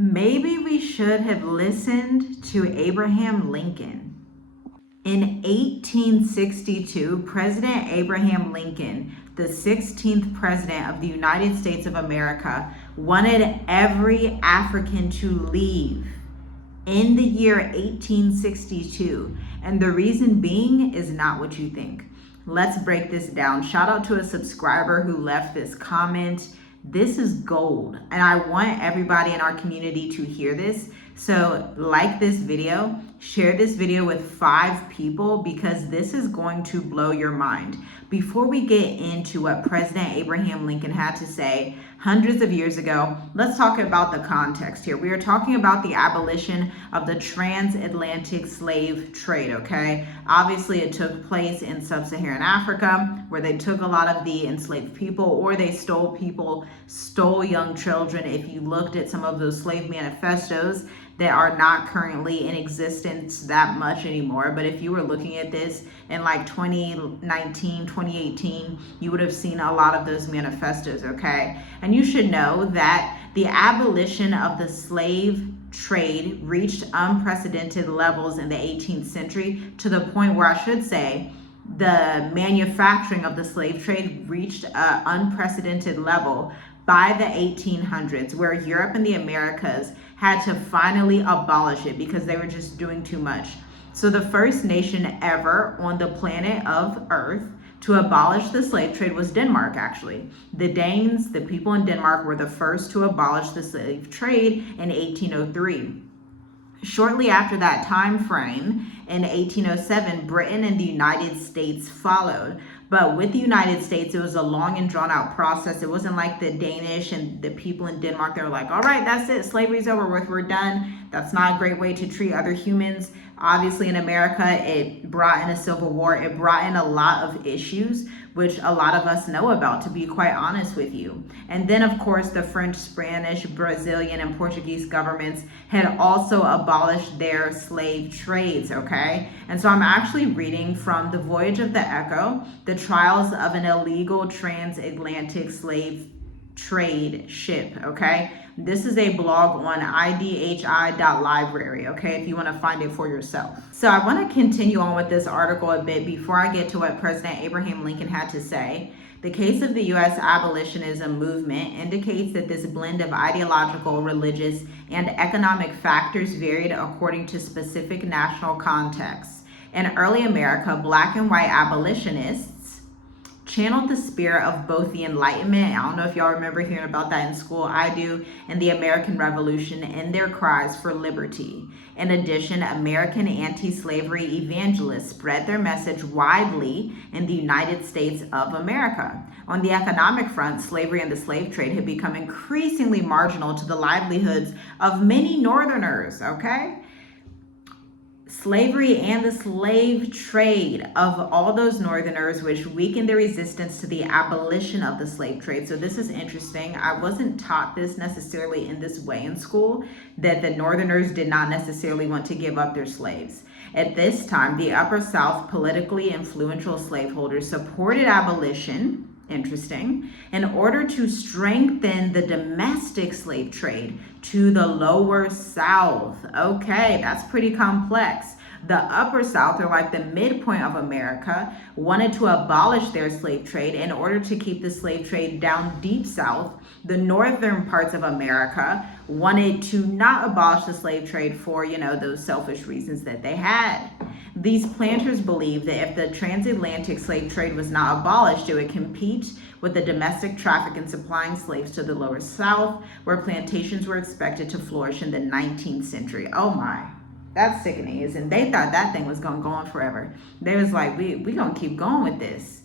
Maybe we should have listened to Abraham Lincoln. In 1862, President Abraham Lincoln, the 16th president of the United States of America, wanted every African to leave in the year 1862. And the reason being is not what you think. Let's break this down. Shout out to a subscriber who left this comment. This is gold, and I want everybody in our community to hear this. So like this video, share this video with 5 people because this is going to blow your mind. Before we get into what President Abraham Lincoln had to say hundreds of years ago, let's talk about the context here. We are talking about the abolition of the transatlantic slave trade, okay? Obviously, it took place in sub-Saharan Africa, where they took a lot of the enslaved people, or they stole people, stole young children. If you looked at some of those slave manifestos that are not currently in existence that much anymore, but if you were looking at this in like 2019, 2018, you would have seen a lot of those manifestos, okay? And you should know that the abolition of the slave trade reached unprecedented levels in the 18th century, to the point where I should say the manufacturing of the slave trade reached an unprecedented level by the 1800s, where Europe and the Americas had to finally abolish it because they were just doing too much. So the first nation ever on the planet of Earth to abolish the slave trade was Denmark, actually. The Danes, the people in Denmark, were the first to abolish the slave trade in 1803. Shortly after that time frame, in 1807, Britain and the United States followed. But with the United States, it was a long and drawn out process. It wasn't like the Danish and the people in Denmark. They were like, all right, that's it. Slavery's over with. We're done. That's not a great way to treat other humans. Obviously, in America, it brought in a civil war. It brought in a lot of issues, which a lot of us know about, to be quite honest with you. And then, of course, the French, Spanish, Brazilian, and Portuguese governments had also abolished their slave trades, okay? And so I'm actually reading from The Voyage of the Echo, The Trials of an Illegal Transatlantic Slave Trade Ship, okay? This is a blog on idhi.library, okay, if you want to find it for yourself. So I want to continue on with this article a bit before I get to what President Abraham Lincoln had to say. The case of the U.S. abolitionism movement indicates that this blend of ideological, religious, and economic factors varied according to specific national contexts. In early America, Black and white abolitionists channeled the spirit of both the Enlightenment — I don't know if y'all remember hearing about that in school, I do — and the American Revolution in their cries for liberty. In addition, American anti-slavery evangelists spread their message widely in the United States of America. On the economic front, slavery and the slave trade had become increasingly marginal to the livelihoods of many Northerners, okay? Slavery and the slave trade of all those Northerners, which weakened their resistance to the abolition of the slave trade. So this is interesting. I wasn't taught this necessarily in this way in school, that the Northerners did not necessarily want to give up their slaves. At this time, the Upper South politically influential slaveholders supported abolition, interesting, in order to strengthen the domestic slave trade to the Lower South. Okay, that's pretty complex. The Upper South, or like the midpoint of America, wanted to abolish their slave trade in order to keep the slave trade down deep South. The northern parts of America wanted to not abolish the slave trade for, those selfish reasons that they had. These planters believed that if the transatlantic slave trade was not abolished, it would compete with the domestic traffic in supplying slaves to the Lower South, where plantations were expected to flourish in the 19th century. Oh my, that's sickening, isn't it? They thought that thing was going to go on forever. They was like, we going to keep going with this.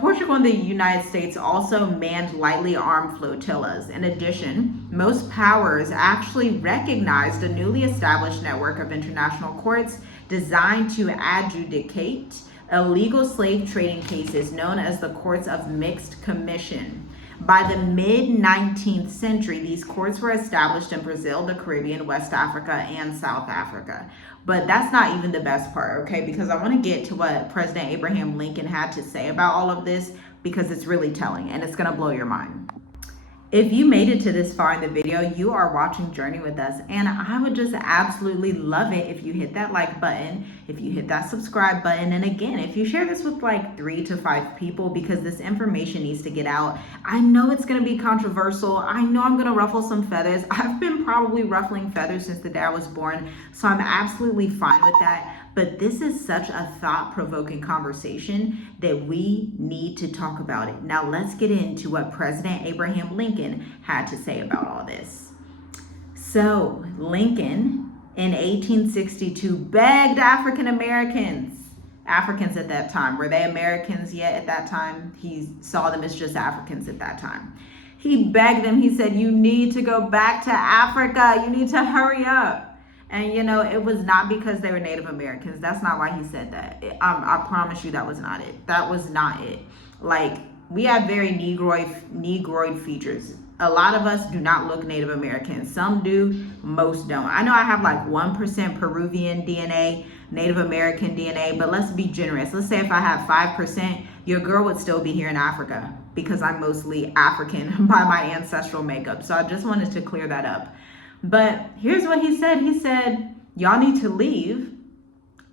Portugal and the United States also manned lightly armed flotillas. In addition, most powers actually recognized a newly established network of international courts designed to adjudicate illegal slave trading cases known as the Courts of Mixed Commission. By the mid-19th century, these courts were established in Brazil, the Caribbean, West Africa, and South Africa. But that's not even the best part, okay? Because I want to get to what President Abraham Lincoln had to say about all of this, because it's really telling and it's going to blow your mind. If you made it to this far in the video, you are watching Journey with us, and I would just absolutely love it if you hit that like button, if you hit that subscribe button, and again, if you share this with like 3 to 5 people, because this information needs to get out. I know it's going to be controversial. I know I'm going to ruffle some feathers. I've been probably ruffling feathers since the day I was born, so I'm absolutely fine with that. But this is such a thought-provoking conversation that we need to talk about it. Now let's get into what President Abraham Lincoln had to say about all this. So Lincoln in 1862 begged African Americans at that time. Were they Americans yet at that time? He saw them as just Africans at that time. He begged them, he said, you need to go back to Africa. You need to hurry up. And, you know, it was not because they were Native Americans. That's not why he said that. I promise you that was not it. That was not it. Like, we have very Negroid features. A lot of us do not look Native American. Some do, most don't. I know I have like 1% Peruvian DNA, Native American DNA, but let's be generous. Let's say if I have 5%, your girl would still be here in Africa because I'm mostly African by my ancestral makeup. So I just wanted to clear that up. But here's what he said. He said, y'all need to leave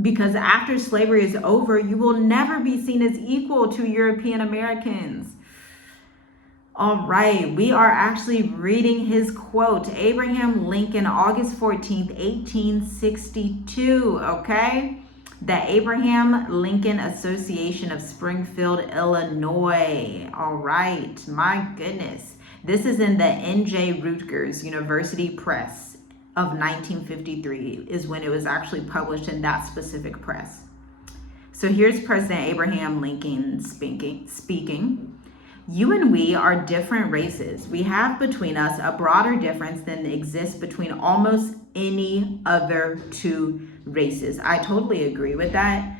because after slavery is over, you will never be seen as equal to European Americans. All right, we are actually reading his quote, Abraham Lincoln, August 14th, 1862, okay? The Abraham Lincoln Association of Springfield, Illinois. All right, my goodness. This is in the N.J. Rutgers University Press of 1953 is when it was actually published in that specific press. So here's President Abraham Lincoln speaking. You and we are different races. We have between us a broader difference than exists between almost any other two races. I totally agree with that.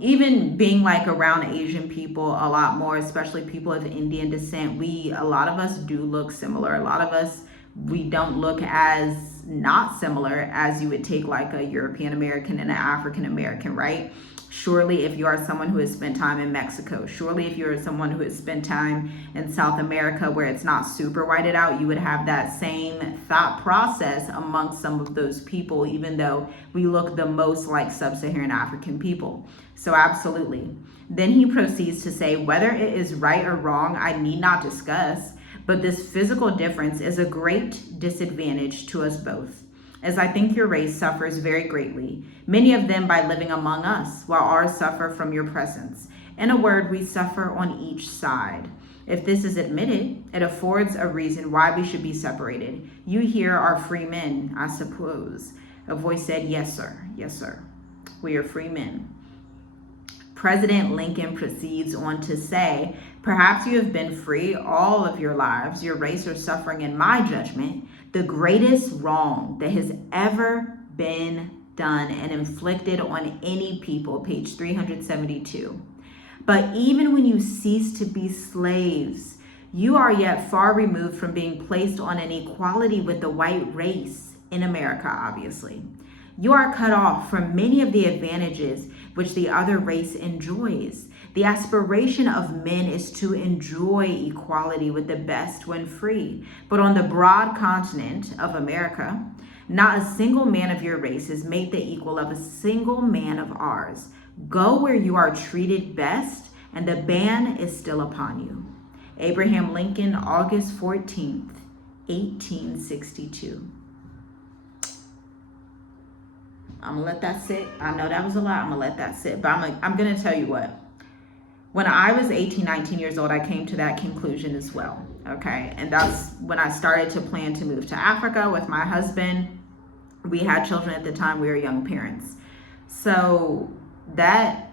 Even being like around Asian people a lot more, especially people of Indian descent, a lot of us do look similar. A lot of us, we don't look as not similar as you would take like a European American and an African American, right? Surely if you are someone who has spent time in Mexico, surely if you're someone who has spent time in South America where it's not super whited out, you would have that same thought process amongst some of those people, even though we look the most like sub-Saharan African people. So absolutely. Then he proceeds to say, whether it is right or wrong, I need not discuss, but this physical difference is a great disadvantage to us both, as I think your race suffers very greatly, many of them by living among us, while ours suffer from your presence. In a word, we suffer on each side. If this is admitted, it affords a reason why we should be separated. You here are free men, I suppose. A voice said, yes, sir. Yes, sir. We are free men. President Lincoln proceeds on to say, perhaps you have been free all of your lives. Your race are suffering, in my judgment, the greatest wrong that has ever been done and inflicted on any people, page 372. But even when you cease to be slaves, you are yet far removed from being placed on an equality with the white race in America, obviously. You are cut off from many of the advantages which the other race enjoys. The aspiration of men is to enjoy equality with the best when free. But on the broad continent of America, not a single man of your race is made the equal of a single man of ours. Go where you are treated best, and the ban is still upon you. Abraham Lincoln, August 14th, 1862. I'm gonna let that sit. I know that was a lot. I'm gonna let that sit. But I'm gonna tell you what. When I was 18, 19 years old, I came to that conclusion as well. Okay. And that's when I started to plan to move to Africa with my husband. We had children at the time. We were young parents. So that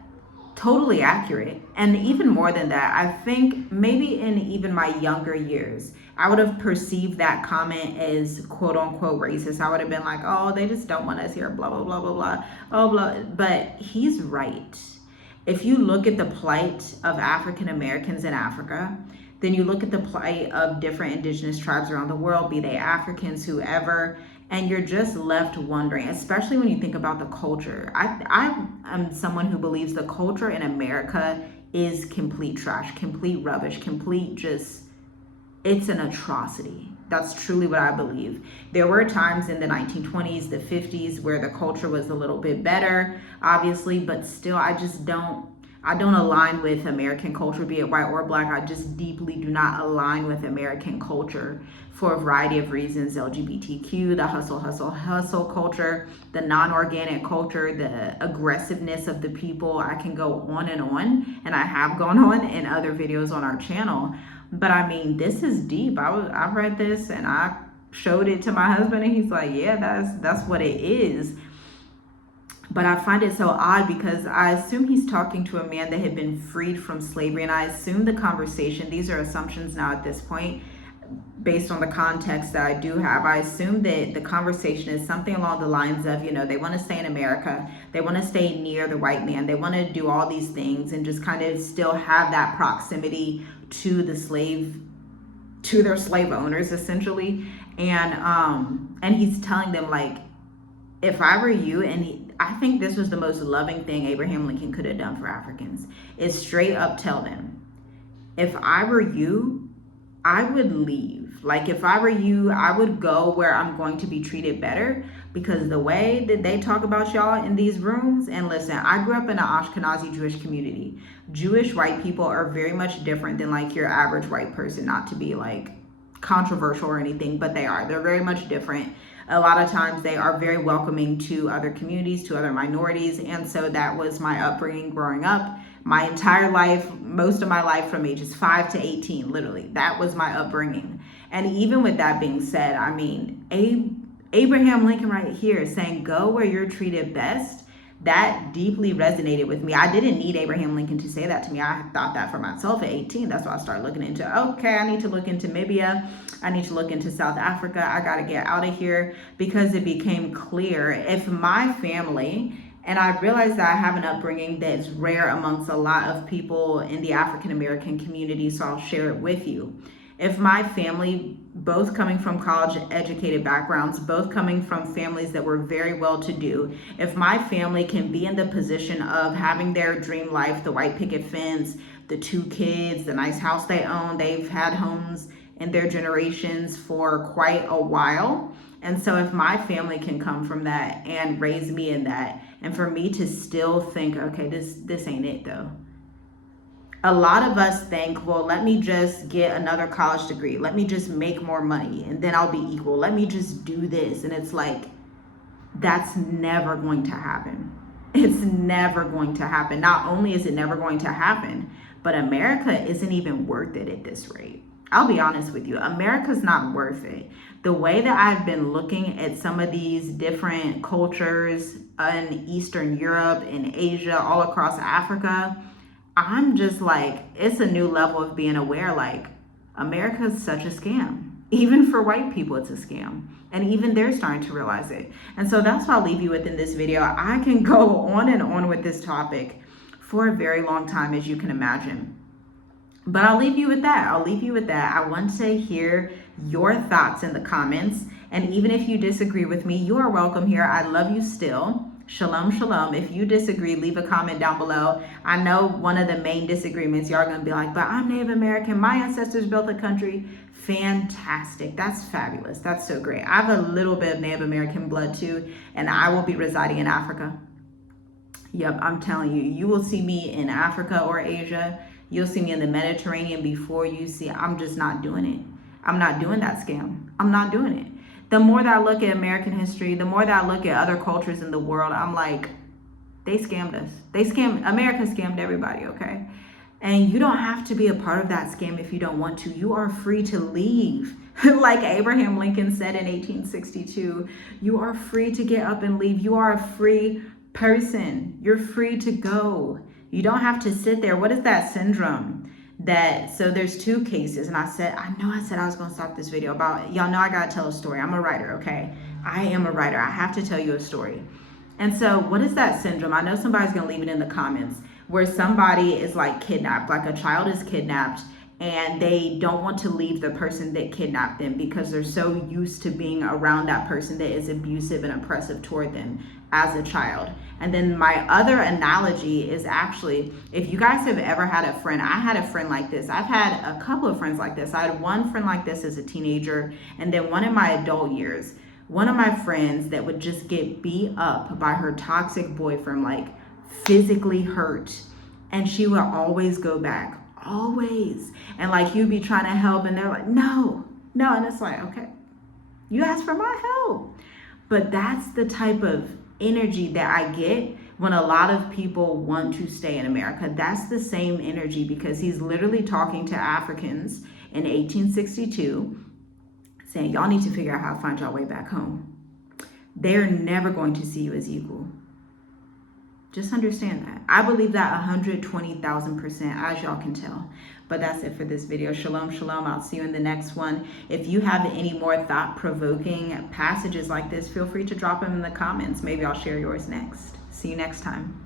totally accurate. And even more than that, I think maybe in even my younger years, I would have perceived that comment as quote unquote racist. I would have been like, oh, they just don't want us here, blah, blah, blah, blah, blah. Oh, blah. But he's right. If you look at the plight of African Americans in Africa, then you look at the plight of different indigenous tribes around the world, be they Africans, whoever, and you're just left wondering, especially when you think about the culture. I am someone who believes the culture in America is complete trash, complete rubbish, complete just it's an atrocity. That's truly what I believe. There were times in the 1920s, the 50s, where the culture was a little bit better, obviously, but still, I don't align with American culture, be it white or black. I just deeply do not align with American culture for a variety of reasons. LGBTQ, the hustle culture, the non-organic culture, the aggressiveness of the people. I can go on, and I have gone on in other videos on our channel. But I mean, this is deep. I read this and I showed it to my husband, and he's like, yeah, that's what it is. But I find it so odd because I assume he's talking to a man that had been freed from slavery. And I assume the conversation, these are assumptions now at this point, based on the context that I do have, I assume that the conversation is something along the lines of, they want to stay in America. They want to stay near the white man. They want to do all these things and just kind of still have that proximity to the slave, to their slave owners, essentially. And he's telling them, like, if I were you, I think this was the most loving thing Abraham Lincoln could have done for Africans, is straight up tell them, if I were you, I would leave. Like, if I were you, I would go where I'm going to be treated better, because the way that they talk about y'all in these rooms, and listen, I grew up in an Ashkenazi Jewish community. Jewish white people are very much different than like your average white person, not to be like controversial or anything, but they are. They're very much different. A lot of times they are very welcoming to other communities, to other minorities. And so that was my upbringing growing up. My entire life, most of my life from ages 5 to 18, literally, that was my upbringing. And even with that being said, I mean, Abraham Lincoln right here saying, go where you're treated best, that deeply resonated with me. I didn't need Abraham Lincoln to say that to me. I thought that for myself at 18. That's why I started looking into, okay, I need to look into Namibia. I need to look into South Africa. I got to get out of here, because it became clear, if my family, and I realized that I have an upbringing that's rare amongst a lot of people in the African American community, so I'll share it with you. If my family, both coming from college educated backgrounds, both coming from families that were very well to do, if my family can be in the position of having their dream life, the white picket fence, the 2 kids, the nice house they own, they've had homes in their generations for quite a while. And so if my family can come from that and raise me in that, and for me to still think, okay, this ain't it though. A lot of us think, well, let me just get another college degree. Let me just make more money and then I'll be equal. Let me just do this. And it's like, that's never going to happen. It's never going to happen. Not only is it never going to happen, but America isn't even worth it at this rate. I'll be honest with you. America's not worth it. The way that I've been looking at some of these different cultures in Eastern Europe, in Asia, all across Africa, I'm just like, it's a new level of being aware, like, America's such a scam. Even for white people, it's a scam. And even they're starting to realize it. And so that's what I'll leave you with in this video. I can go on and on with this topic for a very long time, as you can imagine. But I'll leave you with that. I want to hear your thoughts in the comments. And even if you disagree with me, you are welcome here. I love you still. Shalom, shalom. If you disagree, leave a comment down below. I know one of the main disagreements, y'all are going to be like, but I'm Native American. My ancestors built the country. Fantastic. That's fabulous. That's so great. I have a little bit of Native American blood too, and I will be residing in Africa. Yep, I'm telling you, you will see me in Africa or Asia. You'll see me in the Mediterranean before you see. I'm just not doing it. I'm not doing that scam. I'm not doing it. The more that I look at American history, the more that I look at other cultures in the world, I'm like, they scammed us. America scammed everybody, okay? And you don't have to be a part of that scam if you don't want to. You are free to leave. Like Abraham Lincoln said in 1862, you are free to get up and leave. You are a free person. You're free to go. You don't have to sit there. What is that syndrome? So there's 2 cases, and I said I was going to stop this video about, y'all know I got to tell a story. I'm a writer, okay? I am a writer. I have to tell you a story. And so what is that syndrome? I know somebody's going to leave it in the comments, where somebody is like kidnapped, like a child is kidnapped, and they don't want to leave the person that kidnapped them because they're so used to being around that person that is abusive and oppressive toward them as a child. And then my other analogy is actually, if you guys have ever had a friend, I had a friend like this. I've had a couple of friends like this. I had one friend like this as a teenager, and then one in my adult years. One of my friends that would just get beat up by her toxic boyfriend, like physically hurt, and she would always go back. Always. And like you'd be trying to help and they're like, no. And it's like, okay, you asked for my help. But that's the type of energy that I get when a lot of people want to stay in America. That's the same energy, because he's literally talking to Africans in 1862 saying, y'all need to figure out how to find your way back home. They're never going to see you as equal. Just understand that. I believe that 120,000%, as y'all can tell. But that's it for this video. Shalom, shalom. I'll see you in the next one. If you have any more thought-provoking passages like this, feel free to drop them in the comments. Maybe I'll share yours next. See you next time.